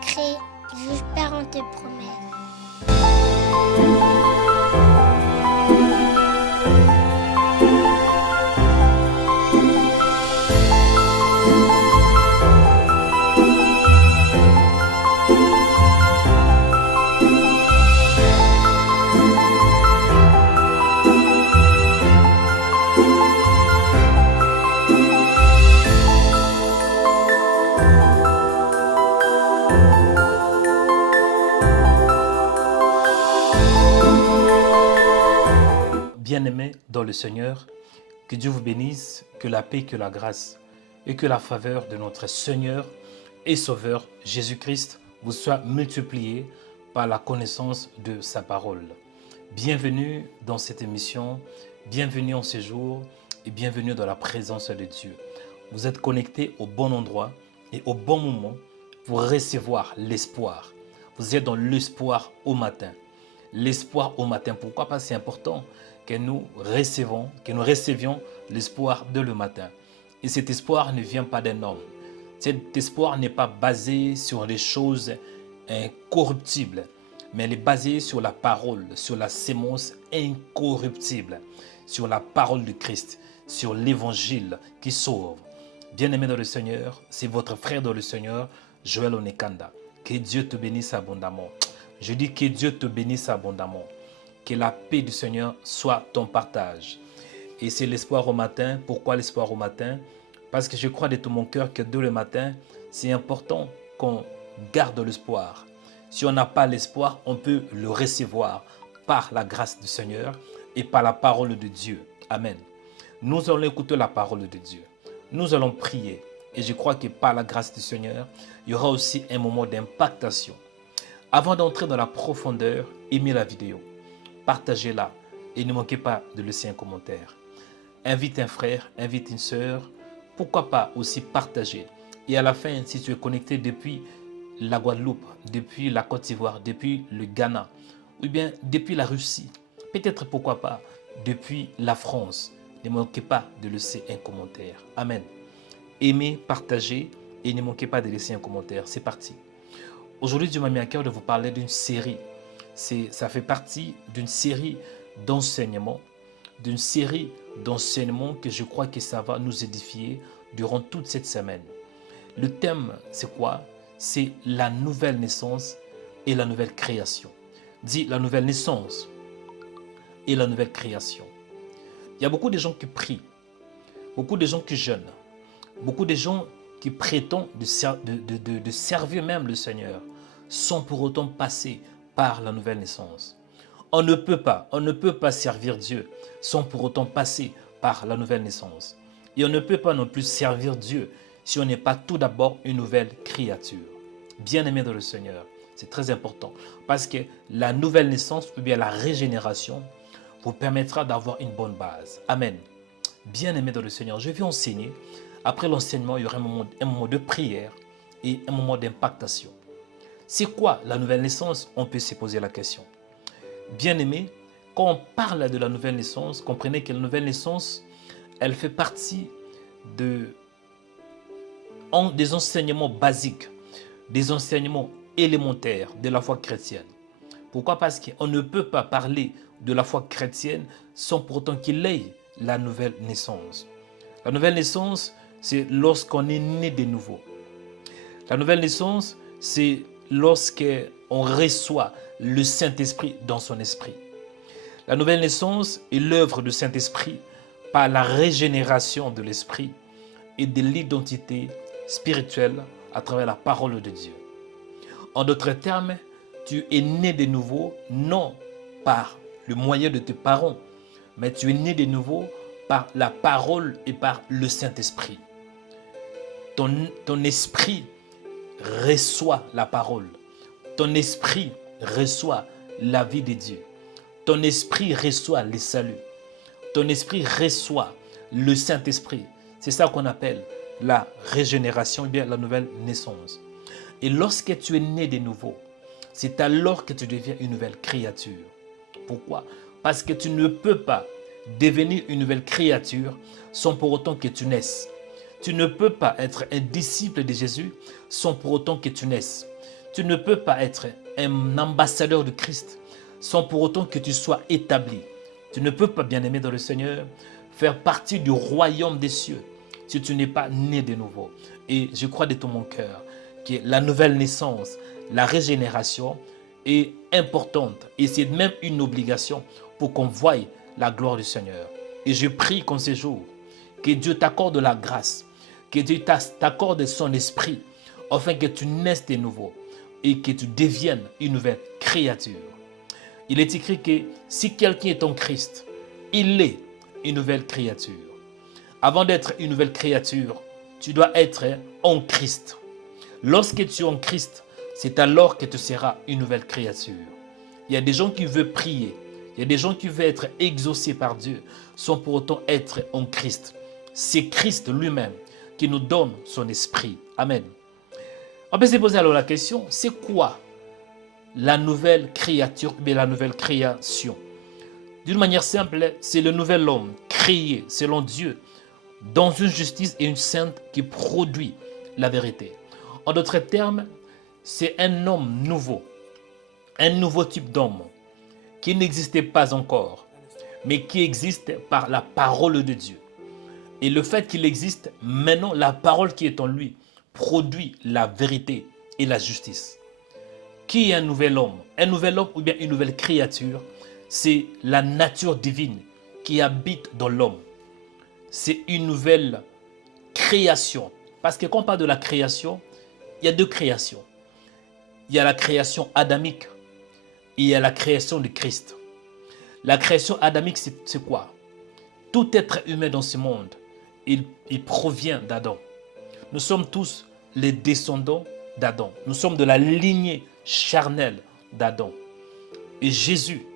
créé, j'espère en tes promesses. Bien-aimés dans le Seigneur, que Dieu vous bénisse, que la paix, que la grâce et que la faveur de notre Seigneur et Sauveur Jésus-Christ vous soit multipliée par la connaissance de sa parole. Bienvenue dans cette émission, bienvenue en ce jour et bienvenue dans la présence de Dieu. Vous êtes connectés au bon endroit et au bon moment pour recevoir l'espoir. Vous êtes dans l'espoir au matin. L'espoir au matin. Pourquoi? Parce que c'est important que nous recevions l'espoir dès le matin. Et cet espoir ne vient pas d'un homme. Cet espoir n'est pas basé sur les choses incorruptibles, mais il est basé sur la parole, sur la sémence incorruptible, sur la parole de Christ, sur l'évangile qui sauve. Bien-aimé dans le Seigneur, c'est votre frère dans le Seigneur, Joël Onekanda. Que Dieu te bénisse abondamment. Je dis que Dieu te bénisse abondamment. Que la paix du Seigneur soit ton partage. Et c'est l'espoir au matin. Pourquoi l'espoir au matin? Parce que je crois de tout mon cœur que dès le matin, c'est important qu'on garde l'espoir. Si on n'a pas l'espoir, on peut le recevoir par la grâce du Seigneur et par la parole de Dieu. Amen. Nous allons écouter la parole de Dieu. Nous allons prier. Et je crois que par la grâce du Seigneur, il y aura aussi un moment d'impactation. Avant d'entrer dans la profondeur, aimez la vidéo, partagez-la et ne manquez pas de laisser un commentaire. Invite un frère, invite une sœur, pourquoi pas aussi partager. Et à la fin, si tu es connecté depuis la Guadeloupe, depuis la Côte d'Ivoire, depuis le Ghana, ou bien depuis la Russie, peut-être pourquoi pas depuis la France, ne manquez pas de laisser un commentaire. Amen. Aimez, partagez et ne manquez pas de laisser un commentaire. C'est parti. Aujourd'hui, Dieu m'a mis à cœur de vous parler d'une série. Ça fait partie d'une série d'enseignements, que je crois que ça va nous édifier durant toute cette semaine. Le thème, c'est quoi? C'est la nouvelle naissance et la nouvelle création. Dis la nouvelle naissance et la nouvelle création. Il y a beaucoup de gens qui prient, beaucoup de gens qui jeûnent, beaucoup de gens qui prétendent de servir même le Seigneur sans pour autant passer par la nouvelle naissance. On ne peut pas servir Dieu sans pour autant passer par la nouvelle naissance. Et on ne peut pas non plus servir Dieu si on n'est pas tout d'abord une nouvelle créature. Bien-aimé dans le Seigneur, c'est très important parce que la nouvelle naissance ou bien la régénération vous permettra d'avoir une bonne base. Amen. Bien-aimé dans le Seigneur, je vais enseigner. Après l'enseignement, il y aura un moment de prière et un moment d'impactation. C'est quoi la nouvelle naissance? On peut se poser la question. Bien-aimé, quand on parle de la nouvelle naissance, comprenez que la nouvelle naissance, elle fait partie des enseignements basiques, des enseignements élémentaires de la foi chrétienne. Pourquoi? Parce qu'on ne peut pas parler de la foi chrétienne sans pour autant qu'il ait la nouvelle naissance. La nouvelle naissance, c'est lorsqu'on est né de nouveau. La nouvelle naissance, c'est lorsqu'on reçoit le Saint-Esprit dans son esprit. La nouvelle naissance est l'œuvre du Saint-Esprit par la régénération de l'esprit et de l'identité spirituelle à travers la parole de Dieu. En d'autres termes, tu es né de nouveau non par le moyen de tes parents, mais tu es né de nouveau par la parole et par le Saint-Esprit. Ton esprit reçoit la parole. Ton esprit reçoit la vie de Dieu. Ton esprit reçoit le salut. Ton esprit reçoit le Saint-Esprit. C'est ça qu'on appelle la régénération, ou bien la nouvelle naissance. Et lorsque tu es né de nouveau, c'est alors que tu deviens une nouvelle créature. Pourquoi? Parce que tu ne peux pas devenir une nouvelle créature sans pour autant que tu naisses. Tu ne peux pas être un disciple de Jésus sans pour autant que tu naisses. Tu ne peux pas être un ambassadeur de Christ sans pour autant que tu sois établi. Tu ne peux pas, bien-aimé dans le Seigneur, faire partie du royaume des cieux si tu n'es pas né de nouveau. Et je crois de tout mon cœur que la nouvelle naissance, la régénération est importante. Et c'est même une obligation pour qu'on voie la gloire du Seigneur. Et je prie qu'en ces jours, que Dieu t'accorde la grâce, que Dieu t'accorde son esprit, afin que tu naisses de nouveau et que tu deviennes une nouvelle créature. Il est écrit que si quelqu'un est en Christ, il est une nouvelle créature. Avant d'être une nouvelle créature, tu dois être en Christ. Lorsque tu es en Christ, c'est alors que tu seras une nouvelle créature. Il y a des gens qui veulent prier, il y a des gens qui veulent être exaucés par Dieu sans pour autant être en Christ. C'est Christ lui-même qui nous donne son esprit. Amen. On peut se poser alors la question, c'est quoi la nouvelle créature, mais la nouvelle création? D'une manière simple, c'est le nouvel homme créé selon Dieu dans une justice et une sainte qui produit la vérité. En d'autres termes, c'est un homme nouveau, un nouveau type d'homme qui n'existait pas encore, mais qui existe par la parole de Dieu. Et le fait qu'il existe, maintenant, la parole qui est en lui produit la vérité et la justice. Qui est un nouvel homme? Un nouvel homme ou bien une nouvelle créature, c'est la nature divine qui habite dans l'homme. C'est une nouvelle création. Parce que quand on parle de la création, il y a deux créations. Il y a la création adamique et il y a la création de Christ. La création adamique, c'est quoi? Tout être humain dans ce monde, il provient d'Adam. Nous sommes tous les descendants d'Adam. Nous sommes de la lignée charnelle d'Adam. Et Jésus,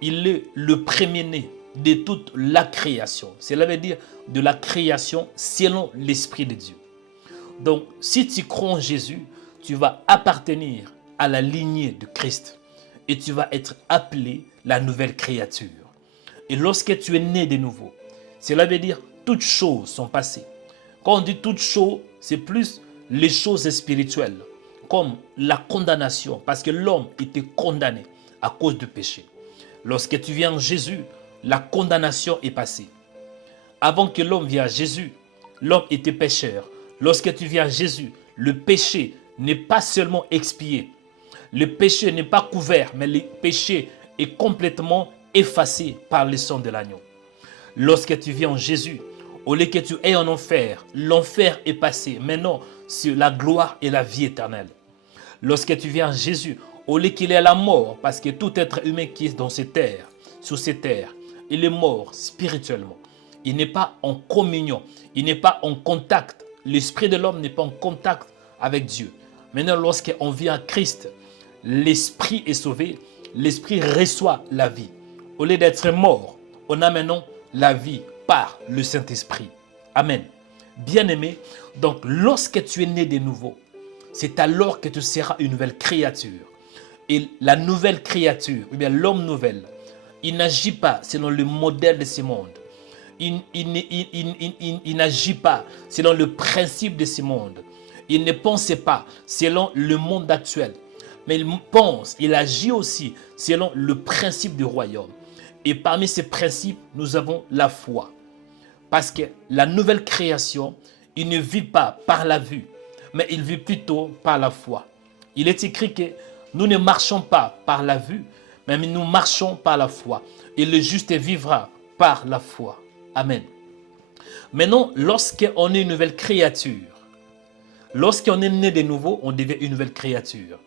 il est le premier-né de toute la création. Cela veut dire de la création selon l'Esprit de Dieu. Donc, si tu crois en Jésus, tu vas appartenir à la lignée de Christ et tu vas être appelé la nouvelle créature. Et lorsque tu es né de nouveau, cela veut dire toutes choses sont passées. Quand on dit toutes choses, c'est plus les choses spirituelles, comme la condamnation, parce que l'homme était condamné à cause du péché. Lorsque tu viens en Jésus, la condamnation est passée. Avant que l'homme vienne à Jésus, l'homme était pécheur. Lorsque tu viens à Jésus, le péché n'est pas seulement expié. Le péché n'est pas couvert, mais le péché est complètement effacé par le sang de l'agneau. Lorsque tu viens en Jésus, au lieu que tu es en enfer, l'enfer est passé. Maintenant, c'est la gloire et la vie éternelle. Lorsque tu viens en Jésus, au lieu qu'il est à la mort, parce que tout être humain qui est dans cette terre, sur cette terre, il est mort spirituellement. Il n'est pas en communion, il n'est pas en contact. L'esprit de l'homme n'est pas en contact avec Dieu. Maintenant, lorsqu'on vient à Christ, l'esprit est sauvé, l'esprit reçoit la vie. Au lieu d'être mort, on a maintenant la vie par le Saint-Esprit. Amen. Bien-aimé, donc lorsque tu es né de nouveau, c'est alors que tu seras une nouvelle créature. Et la nouvelle créature, ou bien l'homme nouvel, il n'agit pas selon le modèle de ce monde. Il n'agit pas selon le principe de ce monde. Il ne pense pas selon le monde actuel. Mais il pense, il agit aussi selon le principe du royaume. Et parmi ces principes, nous avons la foi. Parce que la nouvelle création, il ne vit pas par la vue, mais il vit plutôt par la foi. Il est écrit que nous ne marchons pas par la vue, mais nous marchons par la foi. Et le juste vivra par la foi. Amen. Maintenant, lorsqu'on est une nouvelle créature, lorsqu'on est né de nouveau, on devient une nouvelle créature.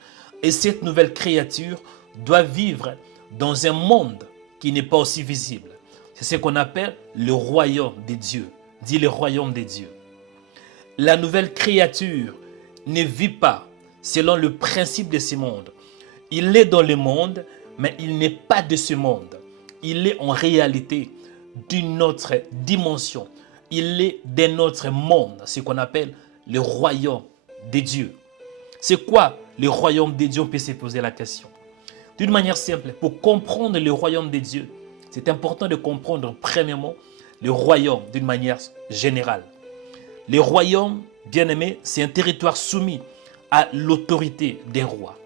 Et cette nouvelle créature doit vivre dans un monde qui n'est pas aussi visible. C'est ce qu'on appelle le royaume des dieux. Dit le royaume des dieux. La nouvelle créature ne vit pas selon le principe de ce monde. Il est dans le monde, mais il n'est pas de ce monde. Il est en réalité d'une autre dimension. Il est d'un autre monde, ce qu'on appelle le royaume des dieux. C'est quoi le royaume des dieux? On peut se poser la question. D'une manière simple, pour comprendre le royaume des dieux, c'est important de comprendre premièrement le royaume d'une manière générale. Le royaume, bien aimé, c'est un territoire soumis à l'autorité des rois.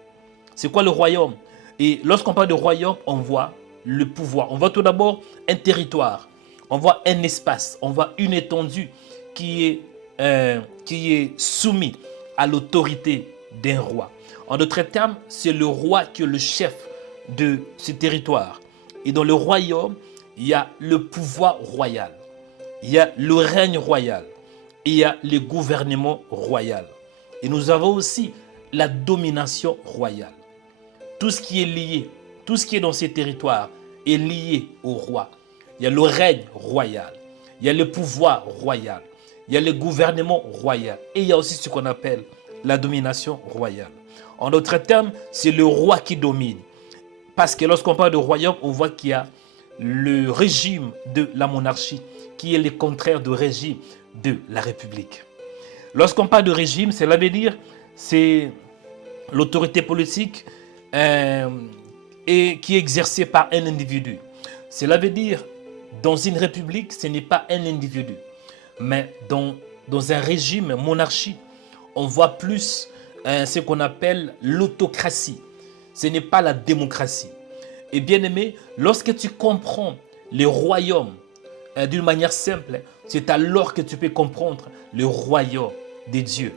C'est quoi le royaume? Et lorsqu'on parle de royaume, on voit le pouvoir. On voit tout d'abord un territoire, on voit un espace, on voit une étendue qui est soumise à l'autorité d'un roi. En d'autres termes, c'est le roi qui est le chef de ce territoire. Et dans le royaume, il y a le pouvoir royal, il y a le règne royal, il y a le gouvernement royal. Et nous avons aussi la domination royale. Tout ce qui est lié, tout ce qui est dans ces territoires est lié au roi. Il y a le règne royal, il y a le pouvoir royal, il y a le gouvernement royal et il y a aussi ce qu'on appelle la domination royale. En d'autres termes, c'est le roi qui domine. Parce que lorsqu'on parle de royaume, on voit qu'il y a le régime de la monarchie qui est le contraire du régime de la République. Lorsqu'on parle de régime, cela veut dire c'est l'autorité politique et qui est exercée par un individu. Cela veut dire dans une république, ce n'est pas un individu, mais dans un régime monarchie, on voit plus ce qu'on appelle l'autocratie. Ce n'est pas la démocratie. Et bien aimé, lorsque tu comprends les royaumes d'une manière simple, c'est alors que tu peux comprendre le royaume de Dieu.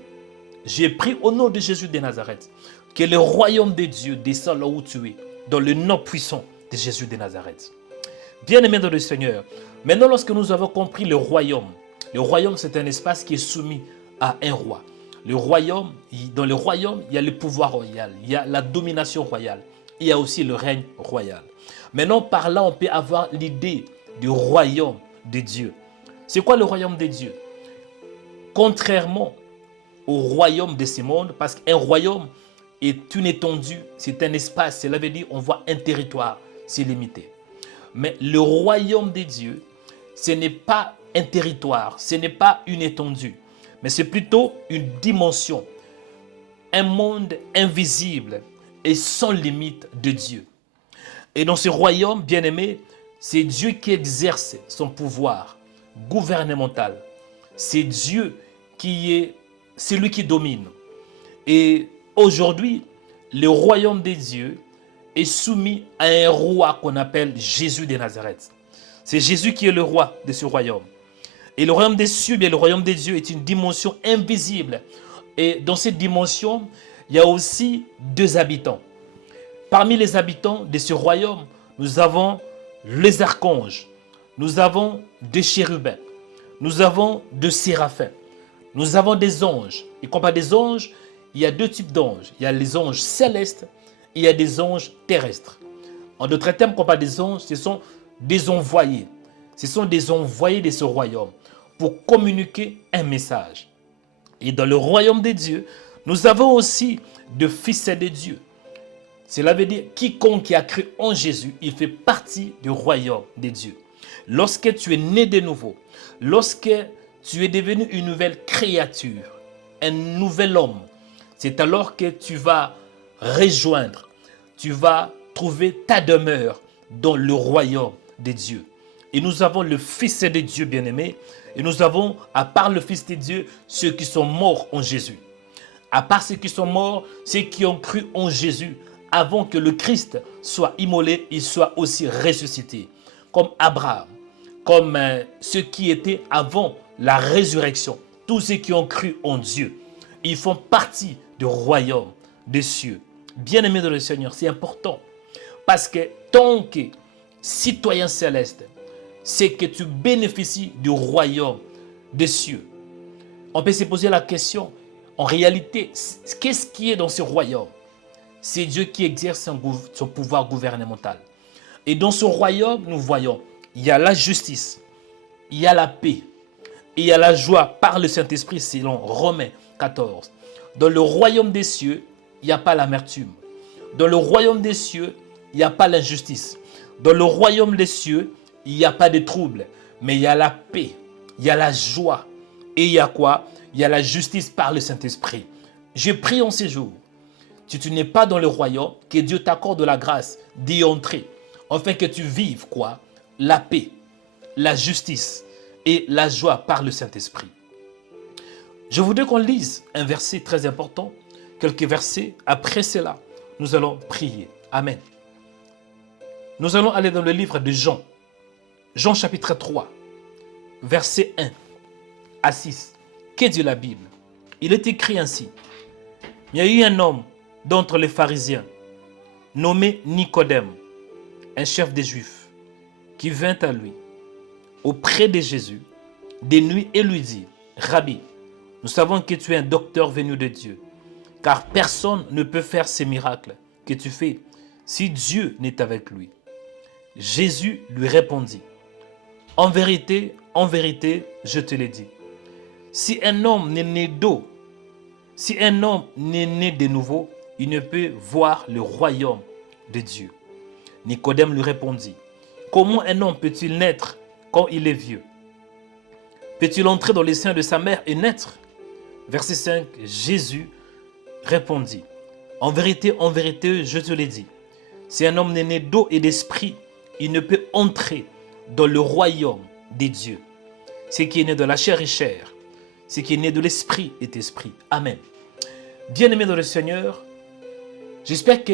J'ai pris au nom de Jésus de Nazareth que le royaume de Dieu descend là où tu es, dans le nom puissant de Jésus de Nazareth. Bien-aimés dans le Seigneur, maintenant lorsque nous avons compris le royaume c'est un espace qui est soumis à un roi. Dans le royaume, il y a le pouvoir royal, il y a la domination royale, il y a aussi le règne royal. Maintenant, par là, on peut avoir l'idée du royaume de Dieu. C'est quoi le royaume de Dieu? Contrairement au royaume de ce monde, parce qu'un royaume est une étendue, c'est un espace, cela veut dire on voit un territoire, c'est limité. Mais le royaume de Dieu, ce n'est pas un territoire, ce n'est pas une étendue, mais c'est plutôt une dimension, un monde invisible et sans limite de Dieu. Et dans ce royaume, bien-aimé, c'est Dieu qui exerce son pouvoir gouvernemental. C'est Dieu qui est celui qui domine. Et aujourd'hui, le royaume des dieux est soumis à un roi qu'on appelle Jésus de Nazareth. C'est Jésus qui est le roi de ce royaume. Et le royaume des cieux, bien le royaume des dieux est une dimension invisible. Et dans cette dimension, il y a aussi deux habitants. Parmi les habitants de ce royaume, nous avons les archanges, nous avons des chérubins, nous avons des séraphins, nous avons des anges. Et quand on parle des anges, il y a deux types d'anges. Il y a les anges célestes et il y a des anges terrestres. En d'autres termes, quand on parle des anges, ce sont des envoyés. Ce sont des envoyés de ce royaume pour communiquer un message. Et dans le royaume des dieux, nous avons aussi des fils de Dieu. Cela veut dire quiconque a cru en Jésus, il fait partie du royaume des dieux. Lorsque tu es né de nouveau, lorsque tu es devenu une nouvelle créature, un nouvel homme, c'est alors que tu vas rejoindre, tu vas trouver ta demeure dans le royaume des dieux. Et nous avons le Fils de Dieu bien-aimé, et nous avons, à part le Fils de Dieu, ceux qui sont morts en Jésus. À part ceux qui sont morts, ceux qui ont cru en Jésus, avant que le Christ soit immolé, il soit aussi ressuscité. Comme Abraham, comme ceux qui étaient avant la résurrection. Tous ceux qui ont cru en Dieu, ils font partie du royaume des cieux. Bien-aimés dans le Seigneur, c'est important. Parce que tant que citoyen céleste, c'est que tu bénéficies du royaume des cieux. On peut se poser la question, en réalité, qu'est-ce qui est dans ce royaume? C'est Dieu qui exerce son pouvoir gouvernemental. Et dans ce royaume, nous voyons, il y a la justice, il y a la paix, et il y a la joie par le Saint-Esprit selon Romains 14. Dans le royaume des cieux, il n'y a pas l'amertume. Dans le royaume des cieux, il n'y a pas l'injustice. Dans le royaume des cieux, il n'y a pas de trouble, mais il y a la paix, il y a la joie. Et il y a quoi? Il y a la justice par le Saint-Esprit. Je prie en ces jours, si tu n'es pas dans le royaume, que Dieu t'accorde la grâce d'y entrer, afin que tu vives quoi? La paix, la justice et la joie par le Saint-Esprit. Je voudrais qu'on lise un verset très important quelques versets. Après cela, nous allons prier. Amen. Nous allons aller dans le livre de Jean. Jean chapitre 3, verset 1 à 6. Que dit la Bible? Il est écrit ainsi. Il y a eu un homme d'entre les pharisiens, nommé Nicodème, un chef des Juifs, qui vint à lui, auprès de Jésus, de nuit et lui dit, Rabbi, nous savons que tu es un docteur venu de Dieu, car personne ne peut faire ces miracles que tu fais si Dieu n'est avec lui. Jésus lui répondit, en vérité, je te l'ai dit, si un homme n'est né d'eau, si un homme n'est né de nouveau, il ne peut voir le royaume de Dieu. Nicodème lui répondit, comment un homme peut-il naître quand il est vieux? Peut-il entrer dans les seins de sa mère et naître? Verset 5, Jésus répondit, en vérité, je te l'ai dit, si un homme n'est né d'eau et d'esprit, il ne peut entrer dans le royaume des dieux. Ce qui est né de la chair est chair, ce qui est né de l'esprit est esprit. Amen. Bien-aimés dans le Seigneur, j'espère que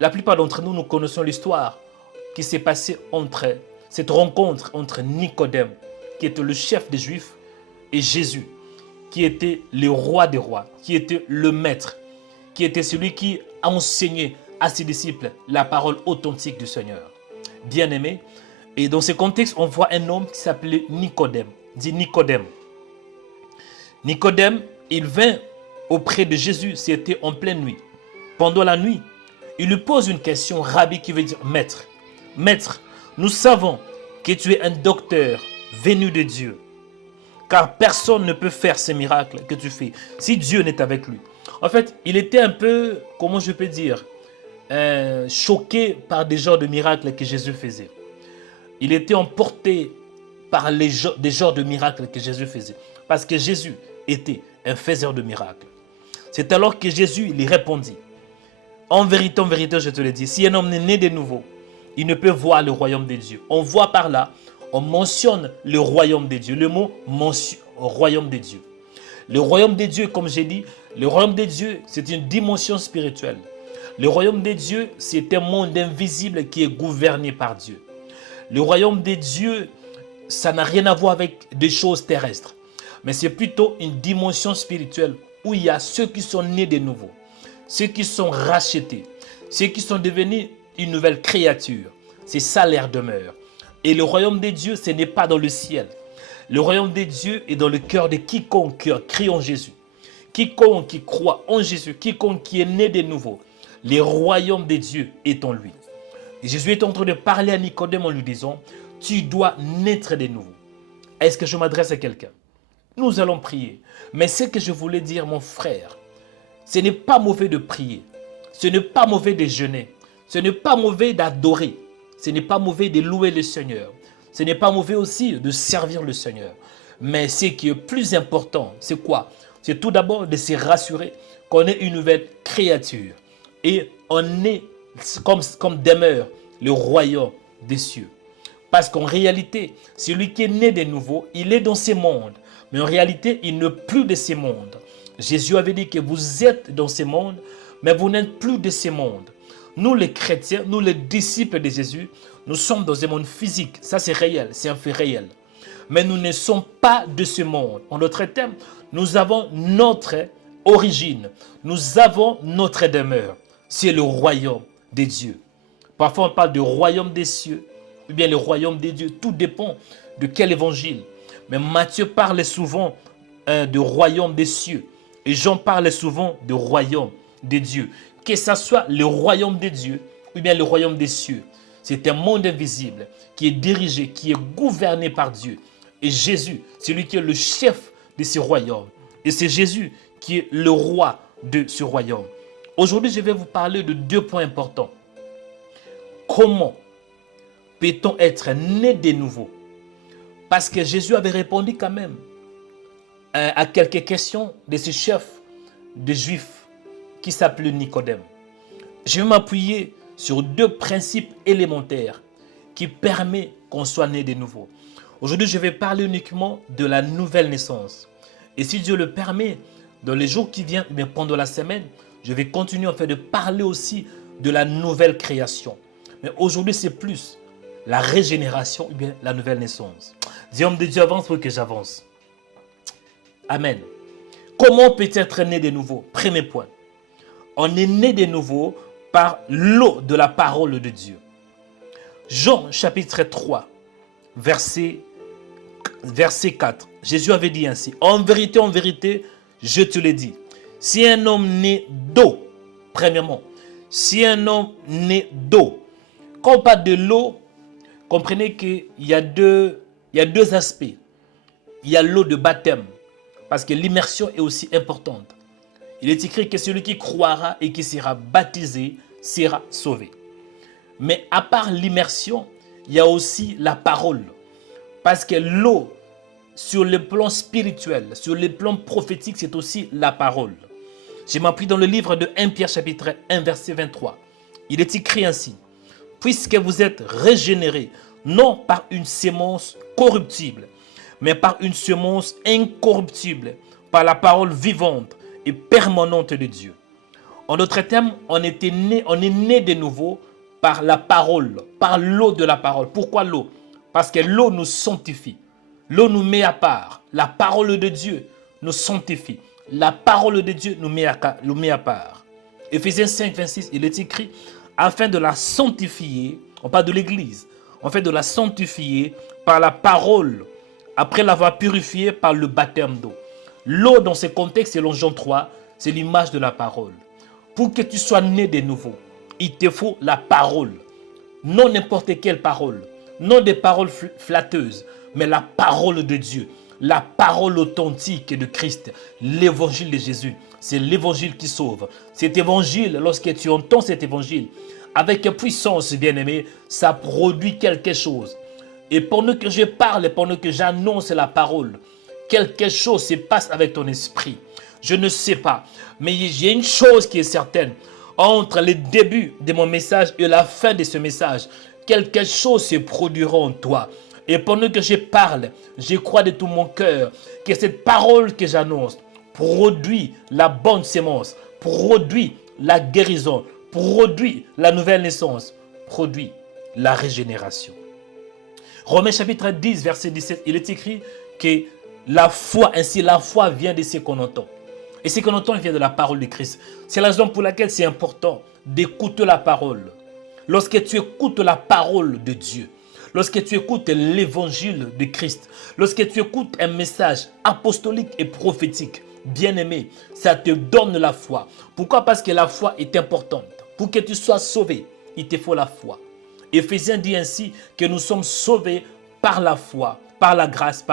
la plupart d'entre nous, nous connaissons l'histoire qui s'est passée entre cette rencontre entre Nicodème, qui était le chef des Juifs, et Jésus, qui était le roi des rois, qui était le maître, qui était celui qui a enseigné à ses disciples la parole authentique du Seigneur. Bien-aimés, et dans ce contexte, on voit un homme qui s'appelait Nicodème, dit Nicodème. Nicodème, il vint auprès de Jésus, c'était en pleine nuit. Pendant la nuit, il lui pose une question, Rabbi, qui veut dire maître. Maître, nous savons que tu es un docteur venu de Dieu, car personne ne peut faire ces miracles que tu fais si Dieu n'est avec lui. En fait, il était un peu, comment je peux dire, choqué par des genres de miracles que Jésus faisait. Il était emporté par des genres de miracles que Jésus faisait, parce que Jésus était un faiseur de miracles. C'est alors que Jésus lui répondit, en vérité, je te le dis, si un homme est né de nouveau, il ne peut voir le royaume des dieux. On voit par là, on mentionne le royaume des dieux, le mot royaume des dieux. Le royaume des dieux, comme j'ai dit, le royaume des dieux, c'est une dimension spirituelle. Le royaume des dieux, c'est un monde invisible qui est gouverné par Dieu. Le royaume des dieux, ça n'a rien à voir avec des choses terrestres, mais c'est plutôt une dimension spirituelle où il y a ceux qui sont nés de nouveau, ceux qui sont rachetés, ceux qui sont devenus une nouvelle créature. C'est ça leur demeure. Et le royaume des dieux, ce n'est pas dans le ciel. Le royaume des dieux est dans le cœur de quiconque qui crie en Jésus. Quiconque qui croit en Jésus, quiconque qui est né de nouveau, le royaume des dieux est en lui. Et Jésus est en train de parler à Nicodème en lui disant, tu dois naître de nouveau. Est-ce que je m'adresse à quelqu'un? Nous allons prier. Mais ce que je voulais dire, mon frère, ce n'est pas mauvais de prier. Ce n'est pas mauvais de jeûner. Ce n'est pas mauvais d'adorer. Ce n'est pas mauvais de louer le Seigneur. Ce n'est pas mauvais aussi de servir le Seigneur. Mais ce qui est plus important, c'est quoi? C'est tout d'abord de se rassurer qu'on est une nouvelle créature. Et on est comme demeure le royaume des cieux. Parce qu'en réalité, celui qui est né de nouveau, il est dans ce monde. Mais en réalité, il n'est plus de ce monde. Jésus avait dit que vous êtes dans ce monde, mais vous n'êtes plus de ce monde. Nous les chrétiens, nous les disciples de Jésus, nous sommes dans un monde physique. Ça c'est réel, c'est un fait réel. Mais nous ne sommes pas de ce monde. En d'autres termes, nous avons notre origine. Nous avons notre demeure. C'est le royaume des dieux. Parfois on parle du royaume des cieux, ou bien le royaume des dieux. Tout dépend de quel évangile. Mais Matthieu parle souvent du royaume des cieux. Et Jean parle souvent du royaume des dieux. Que ce soit le royaume des dieux ou bien le royaume des cieux. C'est un monde invisible qui est dirigé, qui est gouverné par Dieu. Et Jésus, c'est lui qui est le chef de ce royaume. Et c'est Jésus qui est le roi de ce royaume. Aujourd'hui, je vais vous parler de deux points importants. Comment peut-on être né de nouveau? Parce que Jésus avait répondu quand même à quelques questions de ce chef de Juifs qui s'appelait Nicodème. Je vais m'appuyer sur deux principes élémentaires qui permettent qu'on soit né de nouveau. Aujourd'hui, je vais parler uniquement de la nouvelle naissance. Et si Dieu le permet, dans les jours qui viennent, mais pendant la semaine, je vais continuer en fait de parler aussi de la nouvelle création. Mais aujourd'hui, c'est plus la régénération ou bien la nouvelle naissance. Dis, homme de Dieu, avance pour que j'avance. Amen. Comment peut être né de nouveau? Premier point. On est né de nouveau par l'eau de la parole de Dieu. Jean chapitre 3, verset 4. Jésus avait dit ainsi, en vérité, je te le dis. Si un homme naît d'eau, premièrement, si un homme naît d'eau, quand on parle de l'eau, comprenez qu'il y a deux aspects. Il y a l'eau de baptême, parce que l'immersion est aussi importante. Il est écrit que celui qui croira et qui sera baptisé sera sauvé. Mais à part l'immersion, il y a aussi la parole. Parce que l'eau, sur le plan spirituel, sur le plan prophétique, c'est aussi la parole. Je m'appuie dans le livre de 1 Pierre chapitre 1 verset 23. Il est écrit ainsi. Puisque vous êtes régénérés, non par une sémence corruptible, mais par une semence incorruptible, par la parole vivante et permanente de Dieu. En d'autres termes, on est né de nouveau par la parole, par l'eau de la parole. Pourquoi l'eau? Parce que l'eau nous sanctifie. L'eau nous met à part. La parole de Dieu nous sanctifie. La parole de Dieu nous met à part. Éphésiens 5, 26, il est écrit, afin de la sanctifier, on parle de l'Église, afin de la sanctifier par la parole, après l'avoir purifiée par le baptême d'eau. L'eau, dans ce contexte, selon Jean 3, c'est l'image de la parole. Pour que tu sois né de nouveau, il te faut la parole. Non n'importe quelle parole. Non des paroles flatteuses, mais la parole de Dieu. La parole authentique de Christ. L'évangile de Jésus. C'est l'évangile qui sauve. Cet évangile, lorsque tu entends cet évangile, avec puissance, bien-aimé, ça produit quelque chose. Et pendant que je parle, pendant que j'annonce la parole, quelque chose se passe avec ton esprit. Je ne sais pas, mais il y a une chose qui est certaine. Entre le début de mon message et la fin de ce message, quelque chose se produira en toi. Et pendant que je parle, je crois de tout mon cœur que cette parole que j'annonce produit la bonne sémence, produit la guérison, produit la nouvelle naissance, produit la régénération. Romains chapitre 10, verset 17, il est écrit que la foi vient de ce qu'on entend. Et ce qu'on entend, il vient de la parole de Christ. C'est la raison pour laquelle c'est important d'écouter la parole. Lorsque tu écoutes la parole de Dieu, lorsque tu écoutes l'évangile de Christ, lorsque tu écoutes un message apostolique et prophétique, bien-aimé, ça te donne la foi. Pourquoi? Parce que la foi est importante. Pour que tu sois sauvé, il te faut la foi. Éphésiens dit ainsi que nous sommes sauvés par la foi, par la grâce,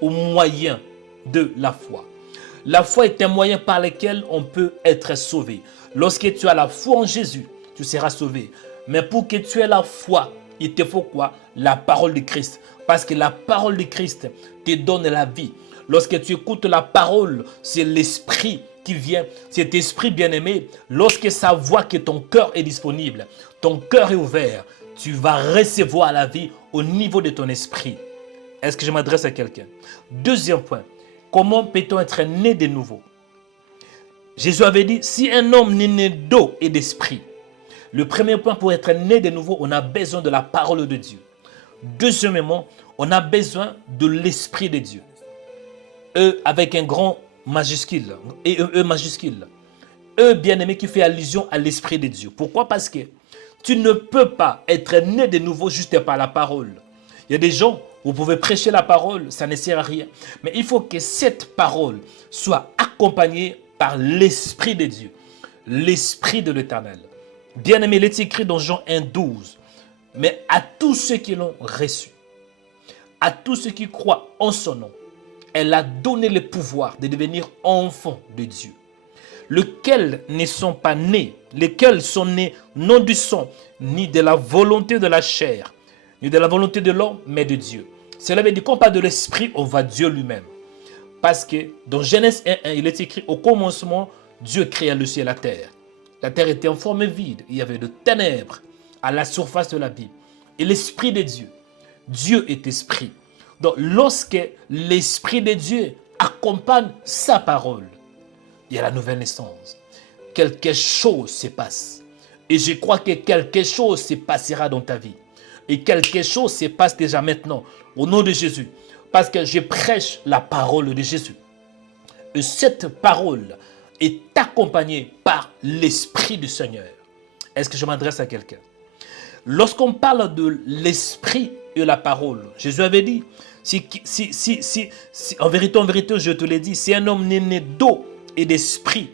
au moyen de la foi. La foi est un moyen par lequel on peut être sauvé. Lorsque tu as la foi en Jésus, tu seras sauvé. Mais pour que tu aies la foi, il te faut quoi? La parole de Christ. Parce que la parole de Christ te donne la vie. Lorsque tu écoutes la parole, c'est l'esprit qui vient. Cet esprit bien-aimé, lorsque ça voit que ton cœur est disponible, ton cœur est ouvert, tu vas recevoir la vie au niveau de ton esprit. Est-ce que je m'adresse à quelqu'un? Deuxième point. Comment peut-on être né de nouveau? Jésus avait dit, si un homme n'est né d'eau et d'esprit, le premier point pour être né de nouveau, on a besoin de la parole de Dieu. Deuxièmement, on a besoin de l'esprit de Dieu. E avec un grand majuscule, et E majuscule. E bien-aimé qui fait allusion à l'esprit de Dieu. Pourquoi? Parce que tu ne peux pas être né de nouveau juste par la parole. Il y a des gens, vous pouvez prêcher la parole, ça ne sert à rien. Mais il faut que cette parole soit accompagnée par l'Esprit de Dieu, l'Esprit de l'Éternel. Bien-aimé, il est écrit dans Jean 1, 12. Mais à tous ceux qui l'ont reçu, à tous ceux qui croient en son nom, elle a donné le pouvoir de devenir enfants de Dieu. Lesquels ne sont pas nés, lesquels sont nés non du sang, ni de la volonté de la chair, ni de la volonté de l'homme, mais de Dieu. Cela veut dire qu'on parle de l'esprit, on va Dieu lui-même. Parce que dans Genèse 1, il est écrit, au commencement, Dieu créa le ciel et la terre. La terre était en forme vide, il y avait de ténèbres à la surface de la vie. Et l'esprit de Dieu, Dieu est esprit. Donc lorsque l'esprit de Dieu accompagne sa parole, il y a la nouvelle naissance. quelque chose se passe. Et je crois que quelque chose se passera dans ta vie. Et quelque chose se passe déjà maintenant, au nom de Jésus. Parce que je prêche la parole de Jésus. Et cette parole est accompagnée par l'Esprit du Seigneur. Est-ce que je m'adresse à quelqu'un? Lorsqu'on parle de l'Esprit et la parole, Jésus avait dit, en vérité, je te l'ai dit, si un homme n'est né d'eau et d'esprit,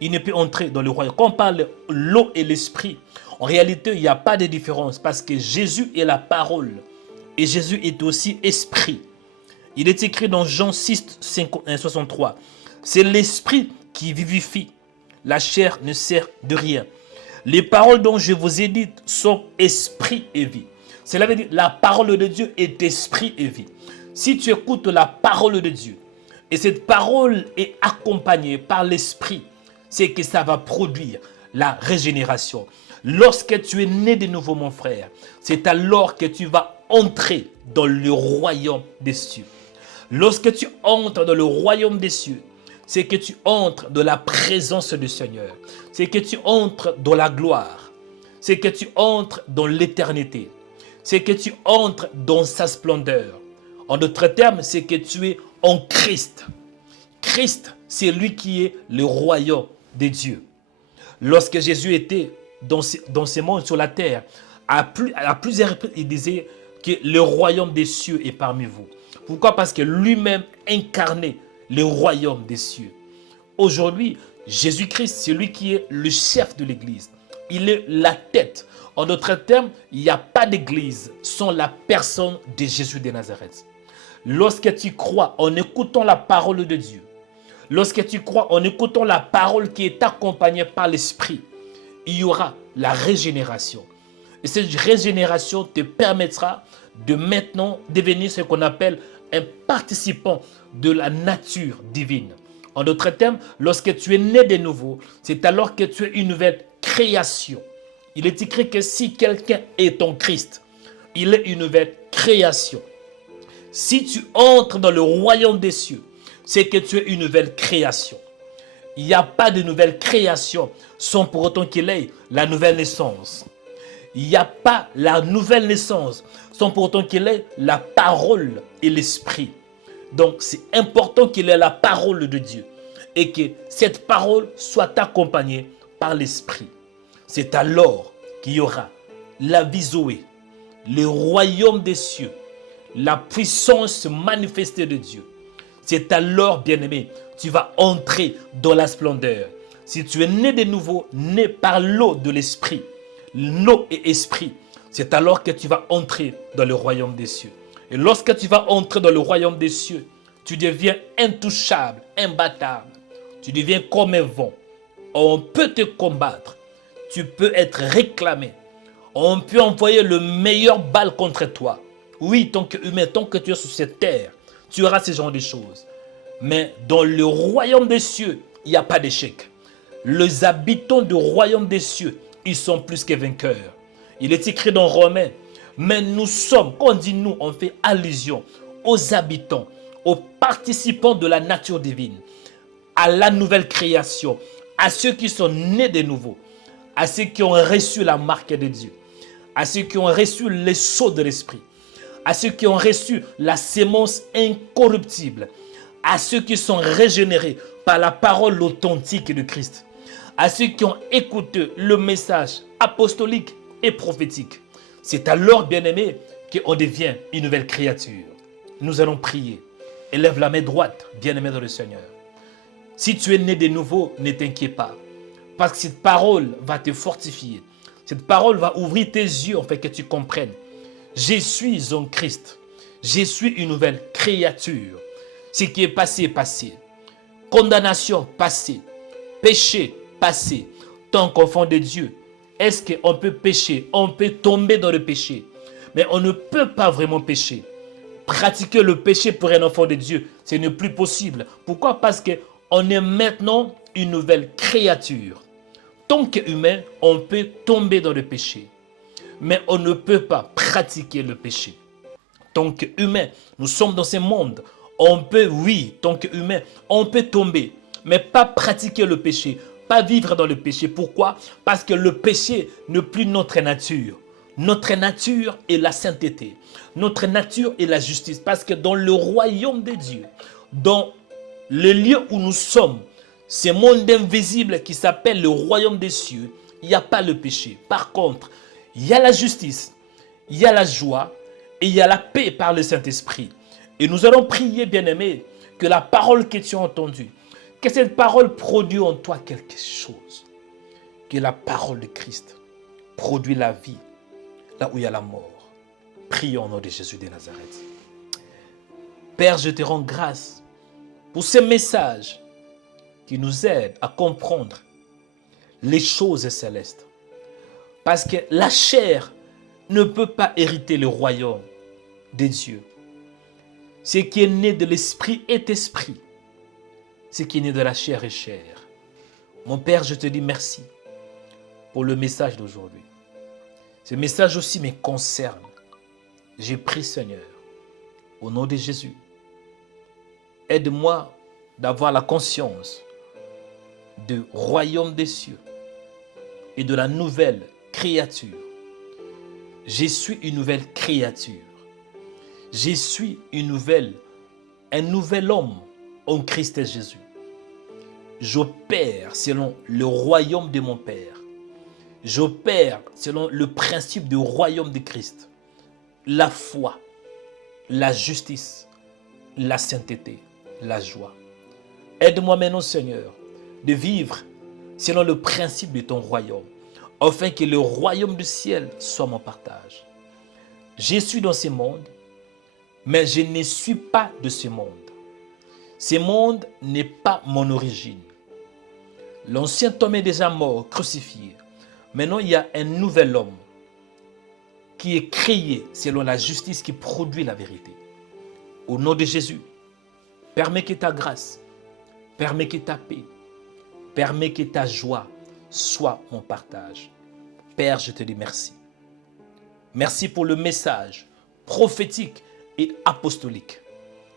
il ne peut entrer dans le royaume. Quand on parle de l'eau et l'esprit, en réalité, il n'y a pas de différence parce que Jésus est la parole et Jésus est aussi esprit. Il est écrit dans Jean 6, 63. C'est l'esprit qui vivifie. La chair ne sert de rien. Les paroles dont je vous ai dites sont esprit et vie. Cela veut dire la parole de Dieu est esprit et vie. Si tu écoutes la parole de Dieu et cette parole est accompagnée par l'esprit, c'est que ça va produire la régénération. Lorsque tu es né de nouveau, mon frère, c'est alors que tu vas entrer dans le royaume des cieux. Lorsque tu entres dans le royaume des cieux, c'est que tu entres dans la présence du Seigneur. C'est que tu entres dans la gloire. C'est que tu entres dans l'éternité. C'est que tu entres dans sa splendeur. En d'autres termes, c'est que tu es en Christ. Christ, c'est lui qui est le royaume de Dieu. Lorsque Jésus était dans ce monde sur la terre, à plusieurs reprises, il disait que le royaume des cieux est parmi vous. Pourquoi? Parce que lui-même incarnait le royaume des cieux. Aujourd'hui, Jésus-Christ, c'est lui qui est le chef de l'église. Il est la tête. En d'autres termes, il n'y a pas d'église sans la personne de Jésus de Nazareth. Lorsque tu crois en écoutant la parole de Dieu, lorsque tu crois en écoutant la parole qui est accompagnée par l'Esprit, il y aura la régénération. Et cette régénération te permettra de maintenant devenir ce qu'on appelle un participant de la nature divine. En d'autres termes, lorsque tu es né de nouveau, c'est alors que tu es une nouvelle création. Il est écrit que si quelqu'un est en Christ, il est une nouvelle création. Si tu entres dans le royaume des cieux, c'est que tu es une nouvelle création. Il n'y a pas de nouvelle création sans pour autant qu'il ait la nouvelle naissance. Il n'y a pas la nouvelle naissance sans pour autant qu'il ait la parole et l'esprit. Donc c'est important qu'il ait la parole de Dieu et que cette parole soit accompagnée par l'esprit. C'est alors qu'il y aura la vie Zoé, le royaume des cieux, la puissance manifestée de Dieu. C'est alors, bien-aimé, tu vas entrer dans la splendeur. Si tu es né de nouveau, né par l'eau de l'esprit, l'eau et esprit, c'est alors que tu vas entrer dans le royaume des cieux. Et lorsque tu vas entrer dans le royaume des cieux, tu deviens intouchable, imbattable. Tu deviens comme un vent. On peut te combattre. Tu peux être réclamé. On peut envoyer le meilleur balle contre toi. Oui, tant que humain, tant que tu es sur cette terre, tu auras ce genre de choses. Mais dans le royaume des cieux, il n'y a pas d'échec. Les habitants du royaume des cieux, ils sont plus que vainqueurs. Il est écrit dans Romains, mais nous sommes, quand on dit nous, on fait allusion aux habitants, aux participants de la nature divine, à la nouvelle création, à ceux qui sont nés de nouveau, à ceux qui ont reçu la marque de Dieu, à ceux qui ont reçu les sceaux de l'esprit, à ceux qui ont reçu la sémence incorruptible, à ceux qui sont régénérés par la parole authentique de Christ, à ceux qui ont écouté le message apostolique et prophétique. C'est alors, bien-aimé, qu'on devient une nouvelle créature. Nous allons prier. Élève la main droite, bien-aimé dans le Seigneur. Si tu es né de nouveau, ne t'inquiète pas. Parce que cette parole va te fortifier. Cette parole va ouvrir tes yeux afin que tu comprennes. Je suis en Christ. Je suis une nouvelle créature. Ce qui est passé est passé. Condamnation passée. Péché passé. Tant qu'enfant de Dieu, est-ce qu'on peut pécher? On peut tomber dans le péché. Mais on ne peut pas vraiment pécher. Pratiquer le péché pour un enfant de Dieu, ce n'est plus possible. Pourquoi? Parce qu'on est maintenant une nouvelle créature. Tant qu'humain, on peut tomber dans le péché. Mais on ne peut pas pratiquer le péché. Tant qu'humain, nous sommes dans ce monde. On peut, oui, tant qu'humain, on peut tomber, mais pas pratiquer le péché. pas vivre dans le péché. Pourquoi? Parce que le péché n'est plus notre nature. Notre nature est la sainteté. Notre nature est la justice. Parce que dans le royaume de Dieu, dans le lieu où nous sommes, ce monde invisible qui s'appelle le royaume des cieux, il n'y a pas le péché. Par contre, il y a la justice, il y a la joie et il y a la paix par le Saint-Esprit. Et nous allons prier, bien-aimés, que la parole que tu as entendue, que cette parole produit en toi quelque chose. Que la parole de Christ produit la vie là où il y a la mort. Prions au nom de Jésus de Nazareth. Père, je te rends grâce pour ce message qui nous aide à comprendre les choses célestes. Parce que la chair ne peut pas hériter le royaume de Dieu. Ce qui est né de l'esprit est esprit. Ce qui est né de la chair est chair. Mon Père, je te dis merci pour le message d'aujourd'hui. Ce message aussi me concerne. J'ai pris, Seigneur, au nom de Jésus. Aide-moi d'avoir la conscience du royaume des cieux et de la nouvelle créature. Je suis une nouvelle créature. Je suis un nouvel homme en Christ Jésus. J'opère selon le royaume de mon Père. J'opère selon le principe du royaume de Christ. La foi, la justice, la sainteté, la joie. Aide-moi maintenant, Seigneur, de vivre selon le principe de ton royaume, afin que le royaume du ciel soit mon partage. Je suis dans ce monde, mais je ne suis pas de ce monde. Ce monde n'est pas mon origine. L'ancien homme est déjà mort, crucifié. Maintenant, il y a un nouvel homme qui est créé selon la justice qui produit la vérité. Au nom de Jésus, permets que ta grâce, permets que ta paix, permets que ta joie soit mon partage. Père, je te dis merci. Merci pour le message prophétique et apostolique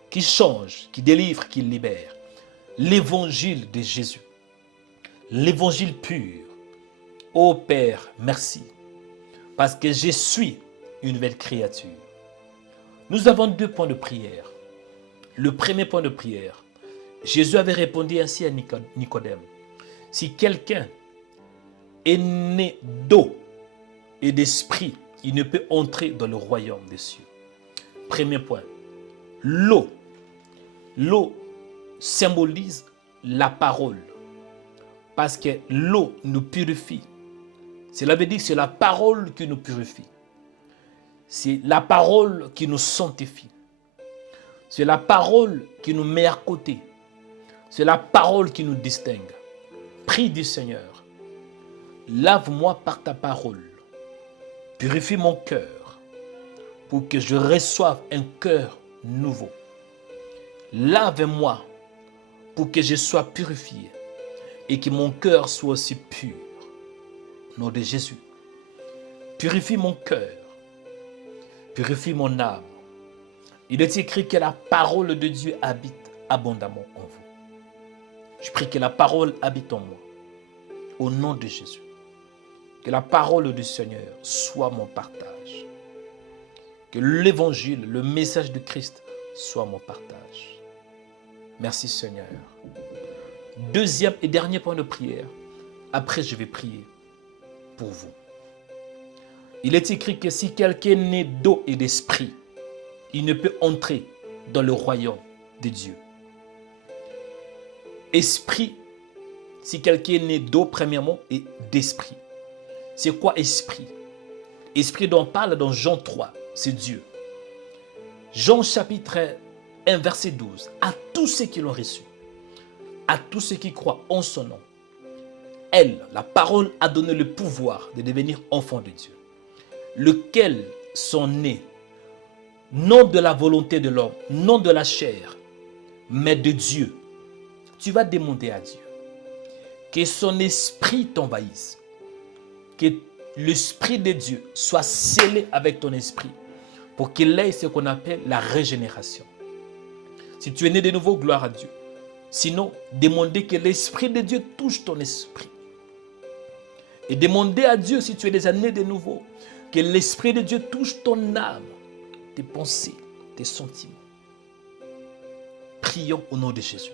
qui change, qui délivre, qui libère. L'évangile de Jésus. L'évangile pur. Ô Père, merci. Parce que je suis une nouvelle créature. Nous avons 2 points de prière. Le premier point de prière, Jésus avait répondu ainsi à Nicodème. Si quelqu'un est né d'eau et d'esprit, il ne peut entrer dans le royaume des cieux. Premier point, l'eau. L'eau symbolise la parole. Parce que l'eau nous purifie. Cela veut dire que c'est la parole qui nous purifie. C'est la parole qui nous sanctifie. C'est la parole qui nous met à côté. C'est la parole qui nous distingue. Prie du Seigneur. Lave-moi par ta parole. Purifie mon cœur pour que je reçoive un cœur nouveau. Lave-moi pour que je sois purifié et que mon cœur soit aussi pur. Au nom de Jésus. Purifie mon cœur. Purifie mon âme. Il est écrit que la parole de Dieu habite abondamment en vous. Je prie que la parole habite en moi. Au nom de Jésus. Que la parole du Seigneur soit mon partage. Que l'évangile, le message de Christ soit mon partage. Merci Seigneur. Deuxième et dernier point de prière. Après, je vais prier pour vous. Il est écrit que si quelqu'un est né d'eau et d'esprit, il ne peut entrer dans le royaume de Dieu. Esprit, si quelqu'un est né d'eau, premièrement, et d'esprit. C'est quoi esprit? Esprit dont on parle dans Jean 3, c'est Dieu. Jean chapitre 1, verset 12. À tous ceux qui l'ont reçu, à tous ceux qui croient en son nom, elle, la parole, a donné le pouvoir de devenir enfants de Dieu, lequel sont nés, non de la volonté de l'homme, non de la chair, mais de Dieu. Tu vas demander à Dieu que son esprit t'envahisse, que l'esprit de Dieu soit scellé avec ton esprit pour qu'il ait ce qu'on appelle la régénération. Si tu es né de nouveau, gloire à Dieu. Sinon, demandez que l'Esprit de Dieu touche ton esprit. Et demandez à Dieu, si tu es déjà né de nouveau, que l'Esprit de Dieu touche ton âme, tes pensées, tes sentiments. Prions au nom de Jésus.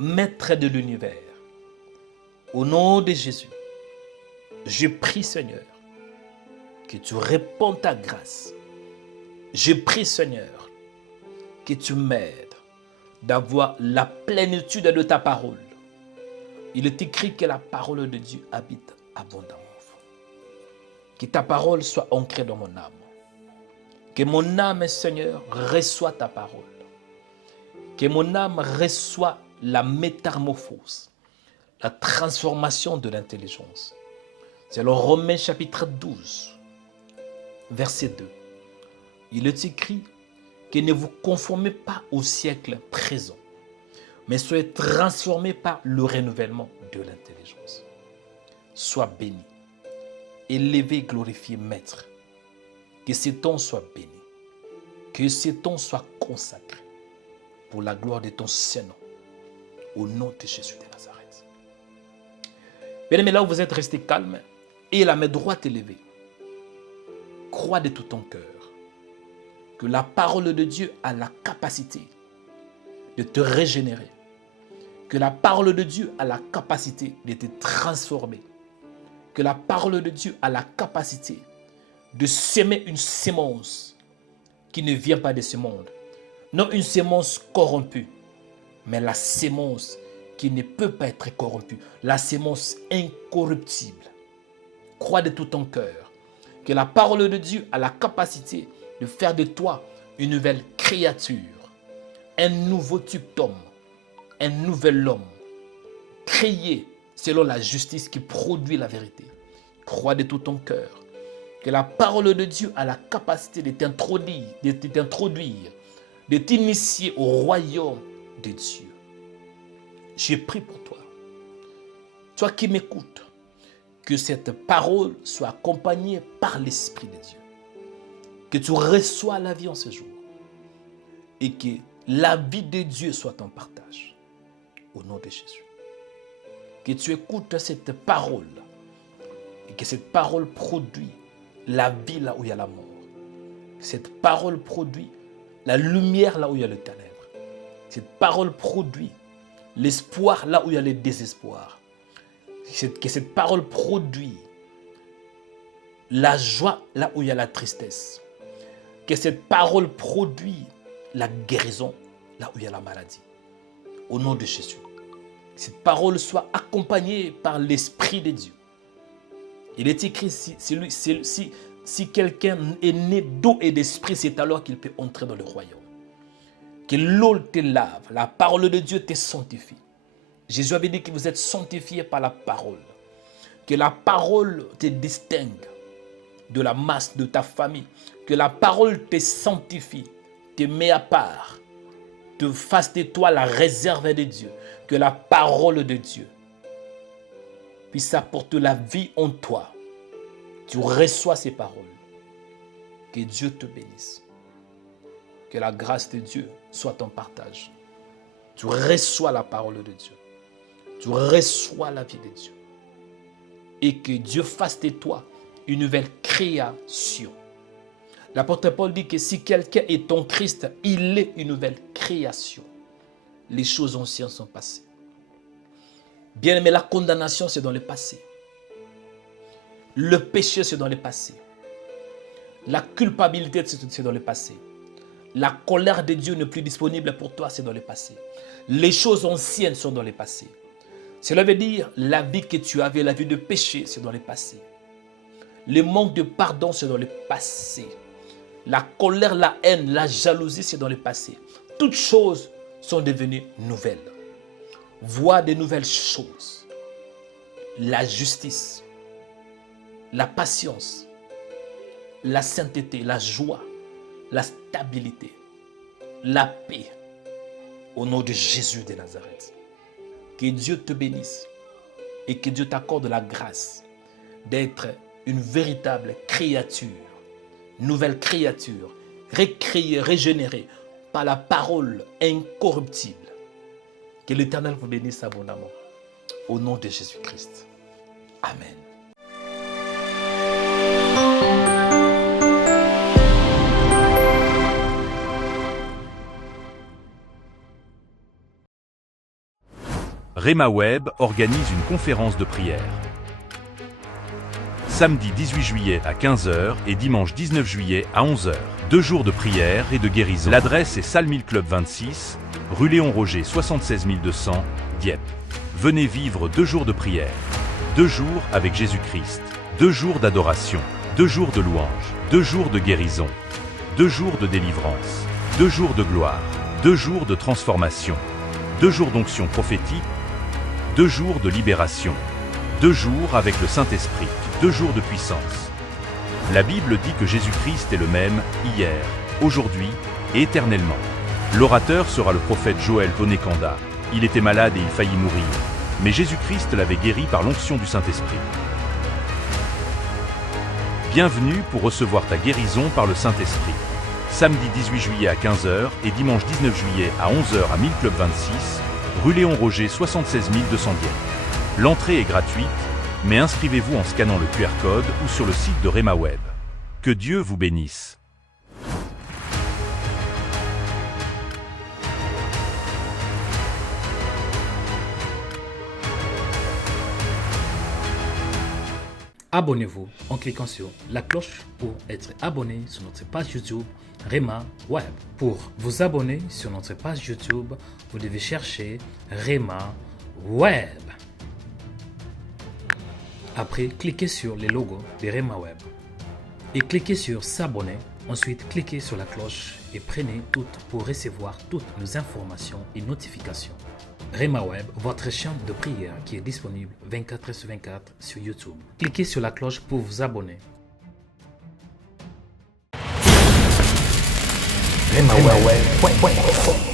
Maître de l'univers, au nom de Jésus, je prie Seigneur, que tu répands ta grâce. Je prie Seigneur, que tu m'aides d'avoir la plénitude de ta parole. Il est écrit que la parole de Dieu habite abondamment. Que ta parole soit ancrée dans mon âme. Que mon âme, Seigneur, reçoit ta parole. Que mon âme reçoit la métamorphose, la transformation de l'intelligence. C'est le Romains chapitre 12, verset 2. Il est écrit que ne vous conformez pas au siècle présent, mais soyez transformés par le renouvellement de l'intelligence. Sois béni, élevé, glorifié, Maître. Que ce temps soit béni, que ce temps soit consacré pour la gloire de ton Saint-Nom, au nom de Jésus de Nazareth. Bien-aimé, là où vous êtes resté calme et la main droite élevée, crois de tout ton cœur que la parole de Dieu a la capacité de te régénérer, que la parole de Dieu a la capacité de te transformer, que la parole de Dieu a la capacité de semer une sémence qui ne vient pas de ce monde. Non une sémence corrompue, mais la sémence qui ne peut pas être corrompue, la sémence incorruptible. Crois de tout ton cœur que la parole de Dieu a la capacité de faire de toi une nouvelle créature, un nouveau type d'homme, un nouvel homme, créé selon la justice qui produit la vérité. Crois de tout ton cœur que la parole de Dieu a la capacité de t'introduire, de t'initier au royaume de Dieu. J'ai prié pour toi. Toi qui m'écoutes, que cette parole soit accompagnée par l'Esprit de Dieu. Que tu reçois la vie en ce jour. Et que la vie de Dieu soit en partage. Au nom de Jésus. Que tu écoutes cette parole. Et que cette parole produit la vie là où il y a la mort. Cette parole produit la lumière là où il y a le ténèbre. Cette parole produit l'espoir là où il y a le désespoir. Que cette parole produit la joie là où il y a la tristesse. Que cette parole produit la guérison là où il y a la maladie. Au nom de Jésus. Que cette parole soit accompagnée par l'Esprit de Dieu. Il est écrit, si quelqu'un est né d'eau et d'esprit, c'est alors qu'il peut entrer dans le royaume. Que l'eau te lave, la parole de Dieu te sanctifie. Jésus avait dit que vous êtes sanctifiés par la parole. Que la parole te distingue de la masse de ta famille. Que la parole te sanctifie, te met à part, te fasse de toi la réserve de Dieu. Que la parole de Dieu puisse apporter la vie en toi. Tu reçois ces paroles. Que Dieu te bénisse. Que la grâce de Dieu soit ton partage. Tu reçois la parole de Dieu. Tu reçois la vie de Dieu. Et que Dieu fasse de toi une nouvelle création. L'apôtre Paul dit que si quelqu'un est en Christ, il est une nouvelle création. Les choses anciennes sont passées. Bien aimé, la condamnation, c'est dans le passé. Le péché, c'est dans le passé. La culpabilité, c'est dans le passé. La colère de Dieu n'est plus disponible pour toi, c'est dans le passé. Les choses anciennes sont dans le passé. Cela veut dire la vie que tu avais, la vie de péché, c'est dans le passé. Le manque de pardon, c'est dans le passé. La colère, la haine, la jalousie, c'est dans le passé. Toutes choses sont devenues nouvelles. Vois de nouvelles choses. La justice, la patience, la sainteté, la joie, la stabilité, la paix. Au nom de Jésus de Nazareth. Que Dieu te bénisse et que Dieu t'accorde la grâce d'être une véritable créature, nouvelle créature, recréée, régénérée par la parole incorruptible Que l'Éternel vous bénisse abondamment. Au nom de Jésus-Christ. Amen. Rhema Web organise une conférence de prière. Samedi 18 juillet à 15h et dimanche 19 juillet à 11h. 2 jours de prière et de guérison. L'adresse est Salle 1000 Club 26, rue Léon Roger 76 200, Dieppe. Venez vivre 2 jours de prière. 2 jours avec Jésus-Christ. 2 jours d'adoration. 2 jours de louange. 2 jours de guérison. 2 jours de délivrance. 2 jours de gloire. 2 jours de transformation. 2 jours d'onction prophétique. 2 jours de libération. 2 jours avec le Saint-Esprit. 2 jours de puissance. La Bible dit que Jésus-Christ est le même, hier, aujourd'hui et éternellement. L'orateur sera le prophète Joël Tonekanda. Il était malade et il faillit mourir. Mais Jésus-Christ l'avait guéri par l'onction du Saint-Esprit. Bienvenue pour recevoir ta guérison par le Saint-Esprit. Samedi 18 juillet à 15h et dimanche 19 juillet à 11h à 1000 Club 26, rue Léon Roger 76 200 Dieppe. L'entrée est gratuite, mais inscrivez-vous en scannant le QR code ou sur le site de Rhema Web. Que Dieu vous bénisse. Abonnez-vous en cliquant sur la cloche pour être abonné sur notre page YouTube Rhema Web. Pour vous abonner sur notre page YouTube, vous devez chercher Rhema Web. Après, cliquez sur le logo de Rhema Web et cliquez sur s'abonner. Ensuite, cliquez sur la cloche et prenez toutes pour recevoir toutes nos informations et notifications. Rhema Web, votre chaîne de prière qui est disponible 24/24 sur YouTube. Cliquez sur la cloche pour vous abonner. RhemaWeb.info